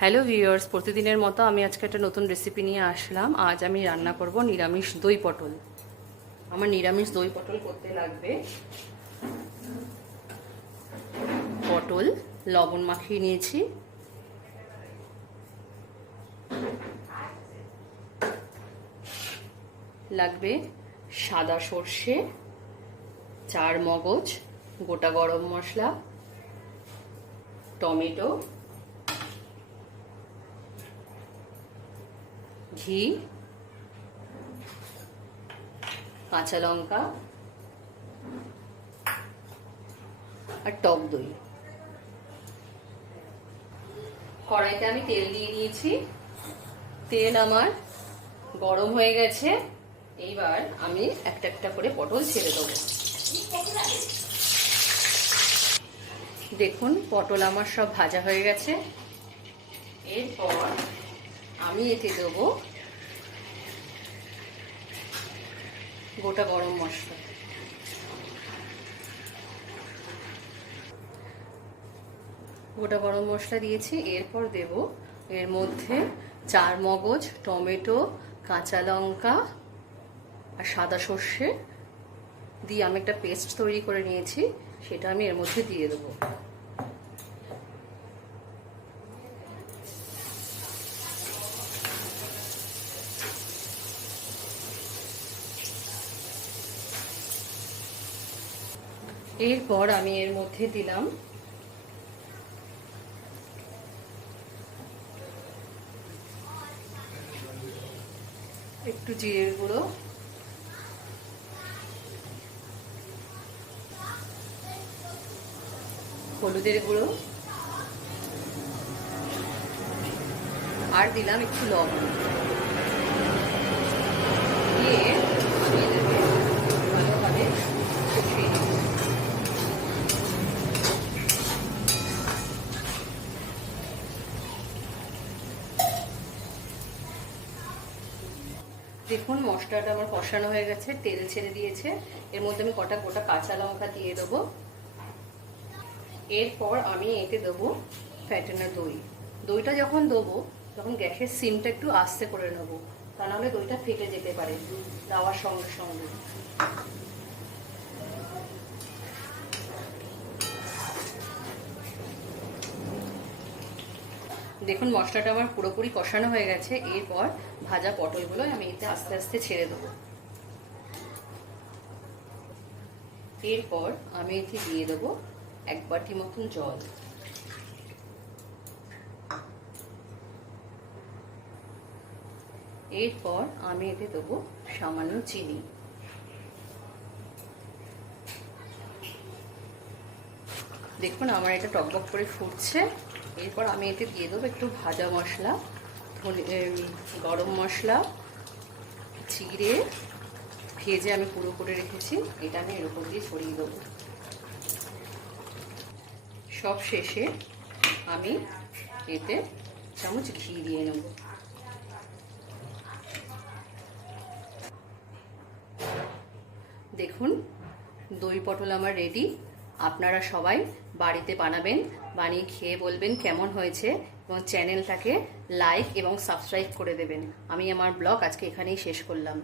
Hello viewers, প্রতিদিনের মতো আমি আজকে একটা নতুন রেসিপি নিয়ে আসলাম। আজ আমি রান্না করব নিরামিষ দই পটল। আমার নিরামিষ দই পটল করতে লাগবে পটল লবণ মাখিয়ে নিয়েছি, লাগবে সাদা সর্ষে, 4 মগজ, গোটা গরম মশলা, টমেটো, ঘি, কাঁচা লঙ্কা আর টক দই। কড়াইতে আমি তেল দিয়ে দিয়েছি, তেল আমার গরম হয়ে গেছে। এইবার আমি একটা একটা করে পটল ছেড়ে দেবো। দেখুন পটল আমার সব ভাজা হয়ে গেছে। এরপর আমি এতে দেবো গোটা গরম মশলা। গোটা গরম মশলা দিয়েছি। এরপর দেব এর মধ্যে 4 মগজ, টমেটো, কাঁচা লঙ্কা আর সাদা সর্ষে দিয়ে আমি একটা পেস্ট তৈরি করে নিয়েছি, সেটা আমি এর মধ্যে দিয়ে দেবো। এরপর আমি এর মধ্যে দিলাম একটু জিরের গুঁড়ো, হলুদের গুঁড়ো আর দিলাম একটু লবণ। দিয়ে ভালোভাবে কষিয়ে নেব। দেখুন মশলাটা আমার কষানো হয়ে গেছে, তেল ছেড়ে দিয়েছে। এর মধ্যে আমি কটা গোটা কাঁচা লঙ্কা দিয়ে দেবো। এরপর আমি এতে দেবো ফ্যাটানো দই। দইটা যখন দেবো তখন গ্যাসের সিমটা একটু আস্তে করে নেবো, তা নাহলে দইটা ফেটে যেতে পারে দেওয়ার সঙ্গে সঙ্গে। দেখুন মশলাটা আমার পুরোপুরি কষানো হয়ে গেছে। এরপর ভাজা পটলগুলো আমি এতে আস্তে আস্তে ছেড়ে দেবো। এরপর আমি এতে দিয়ে দেবো 1 বাটি মতন জল। এরপর আমি এতে দেবো সামান্য চিনি। দেখুন আমার এটা টকবক করে ফুটছে। এরপর আমি এতে দিয়ে দেবো একটু ভাজা মশলা, গরম মশলা চিড়ে ভেজে আমি পুরো করে রেখেছি, এটা আমি এর উপর দিয়ে ছড়িয়ে দেবো। সব শেষে আমি এতে চামচ ঘি দিয়ে নেব। দেখুন দই পটল আমার রেডি। আপনারা সবাই বাড়িতে বানাবেন, বানিয়ে খেয়ে বলবেন কেমন হয়েছে এবং চ্যানেলটাকে লাইক এবং সাবস্ক্রাইব করে দেবেন। আমি আমার ব্লগ আজকে এখানেই শেষ করলাম।